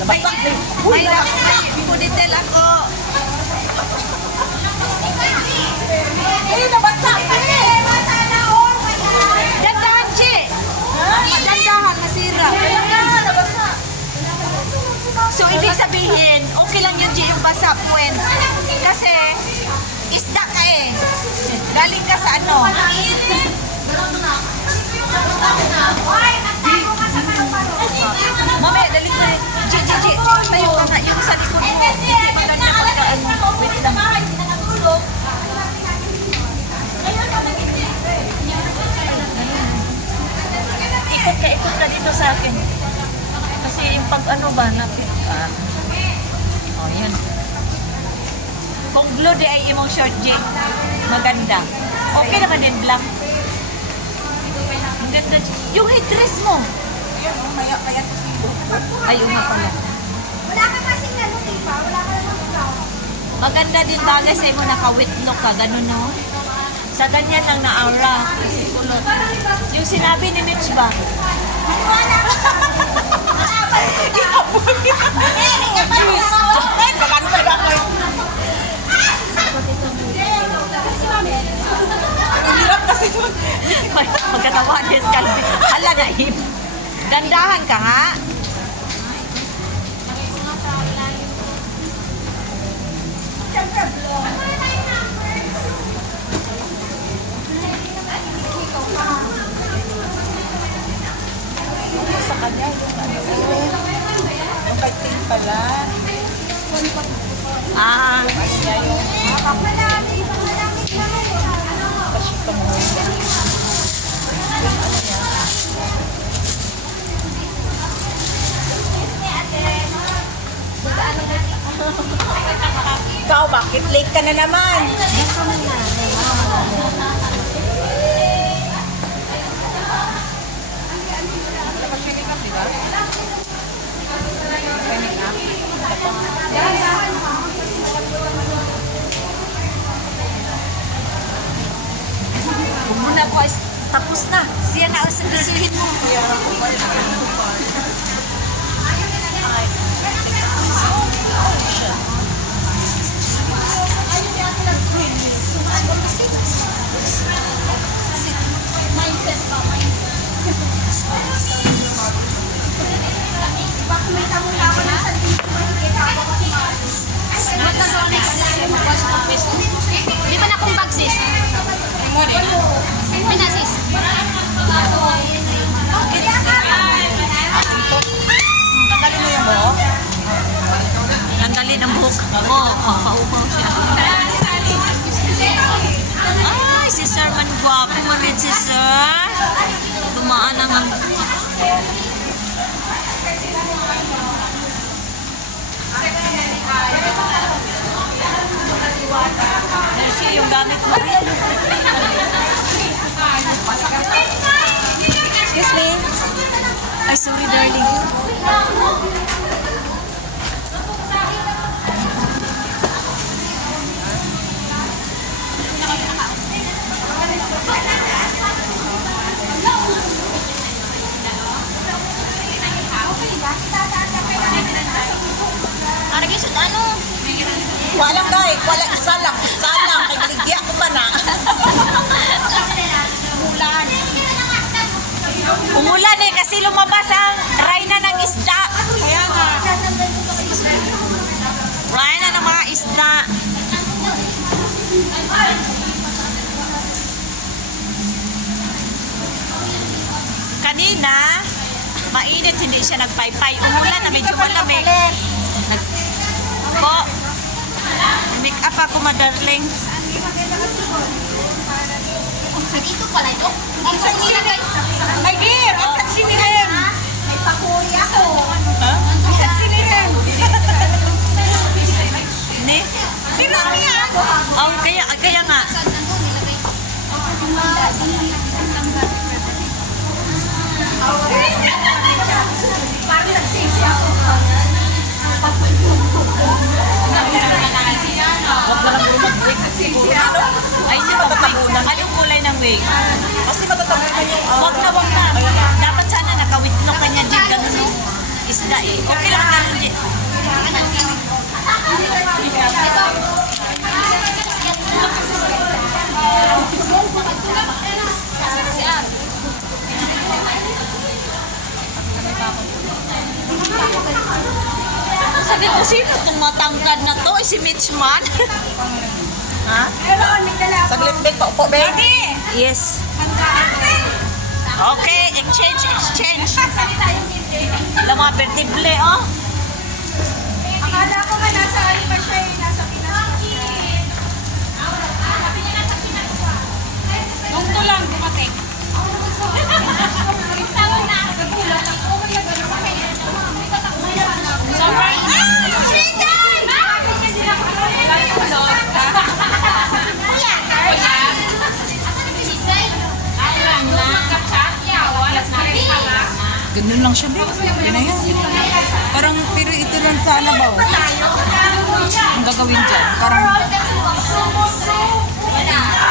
Nabasak ni. Uy, nabasak. Punitel ako. Uy, nabasak. Dandahan, Chi. Dandahan, masira. Nabasak. So, ibig sabihin, okay lang yun, Chi, yung basa, Puen. Kasi, isda ka eh. Galing ka sa ano. Mamaya, daling ko rin. Chi, tayo ka nga yung sa likod mo. Hindi maganda pagkaan. Wait lang. Ikot ka dito sa akin. Kasi yung pag ano ba, napitan. Oh, yan. Kung blue di ay imong short, J, maganda. Okay naman din black. Ang ganda. Yung headdress mo. Ayun, maya to si Ayun nga pala. Wala ka kasing ganun, di ba? Wala ka naman ikaw. Maganda din bagay sa imo naka-witlock ka, ganun no? Sa ganyan lang na aura. Kulot. Yung sinabi ni Mitch ba? Ay, balano pa lang ako. Ang hirap kasi doon. Magkatawa din Calvin. Hala na hip. Gandahan ka nga. Sa kanya, yung ano. Yung kay Ting pala. Ah, Ano niya yung pasipang mo. Ikaw, bakit late ka na naman? huwag mo na po. Tapos na. Siya na ang sundisuhin mo. Di ba na kung bag, sis? May na, sis. Tanggalin mo yung buhok. Tanggalin ang buhok mo. Paupaw siya. Ay, si Sir man guwapo mo rin si Sir. Tumaan naman. Merci yung gamit mo. Excuse me. Ay, sorry darling. Aragisod, ano? Walang guy. Wala isa lang. Isa lang. Kay Ligya ko ba na? Umulan eh kasi lumabas ang rayna ng isda. Kaya nga. Rayna ng mga isda. Kanina, mainit hindi siya nagpaypay. Umulan na medyo malamig. Oh, make up ako madarling. Dito pala ito. Dito ko nilagay. Ay, dear. At sinirin. May pakuri ako. Ha? At sinirin. Ni? Sino niya? Oh, kaya nga. Parang nagsisi ako. Huwag na lang puro mag-break. Siguro ano? Ay, sino ba? Anong kulay ng wig? Kasi matatabunan yung Wag na, wag na. Dapat sana nakawitno ka niya, Jig. Ganun, no? Isda eh. Okay lang ganun, Jig. Sabi ko, sino itong matangkad na to? Si Mitch Man? Ha? Saglit, Bek. Paupo, Bek. Yes. Okay, exchange. Alam mga vertible, oh. Akala ko nga nasa ano pa siya eh, nasa Pinas pa siya. Nung to lang dumating. Ganun lang siya, Bek. Yun na yun. Parang, pero ito lang sa alabaw. Ang gagawin dyan. Parang, kaya nga.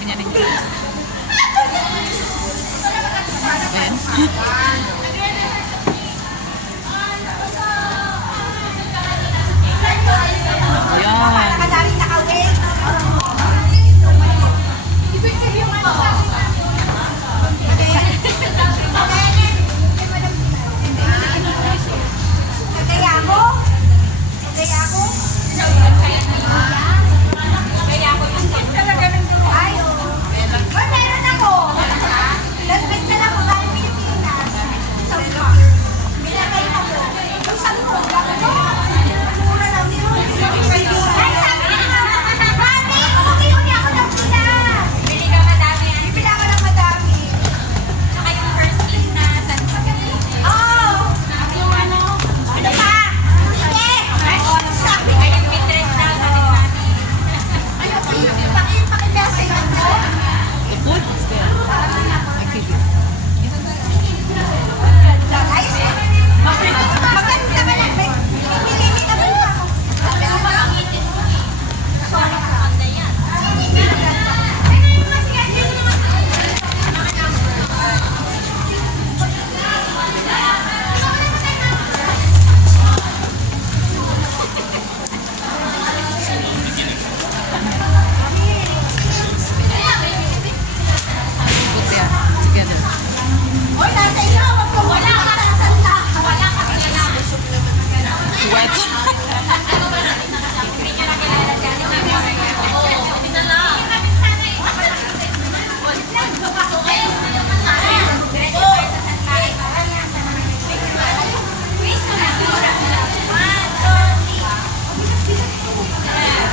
Ganyan din. Ayan. Ayan. Madaming nakawin. Nagaya mo? Nagaya ko? Talaga ng ayaw. Ba, meron ako. Lalbit na lang ako galing Pilipinas. Binabay ako. Yung sangko, mura lang yun. Ay, sabi niya nga, Mami, umuwi ako ng Pinas. Bili ka madami. Bibili ako ng madami. Saka yung first aid na Oo. Yung ano pa? Hindi. Sabi ay yung mitres na ano pa yun? Paki-message mo. The food is there. I keep it. Guys, maganda ba lang? Pinili naman ako. Sorry ka. Put there together. Oy, nasa iyo. Wala ka ng salita. Wala ka Wet.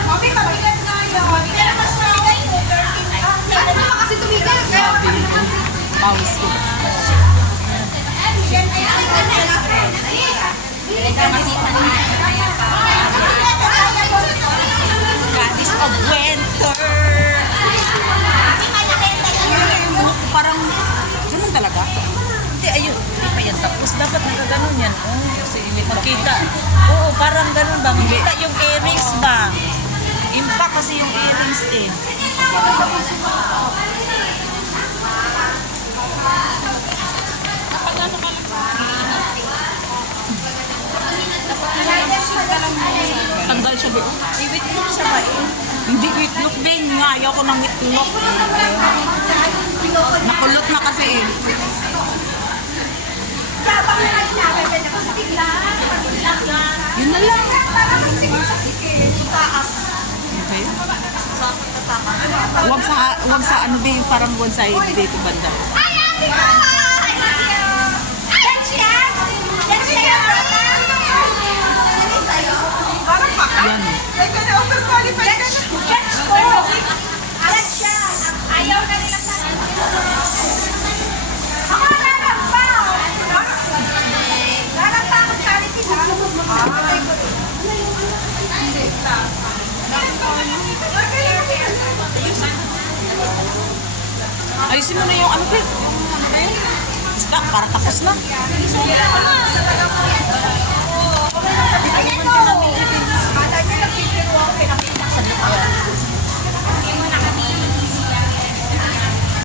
Mami, mabigat nga yun. Pero mas mabigat ko, 13 ka. Ano naman kasi tumigal? Mouse ko. Goddess of winter. Parang, ganun talaga. Hindi, ayun. Hindi pa yan tapos. Dapat nakaganon yan. Oh, kasi makita. Oo, parang ganun ba? Makita yung earrings ba? Impact kasi yung earrings eh. Tanggal siya sabi ko. Iwitlog siya ba eh? Hindi itlog din nga. Ayaw ko ng itlog. Nakulot na kasi eh. Yabang na kayo namin. Bigla. Yun na lang. Parang siksik-siksik. Taas. Okay. Sa akin katama. Wag sa ano ba yung parang one side dito banda. Ay, ate ko! Ay, ate ko! Yan siya! Yan siya! Yan sa'yo. Parang baka. Yan. Ay, ka na overqualified ka na. Gets ko! Alam siya. Ayaw na nila sa akin. Ako nangarap pa. Nangarap pa ako charity na. Patay ko rin. Ayusin mo na yung ano ba? Yung ano ba yun? Basta, para tapos na.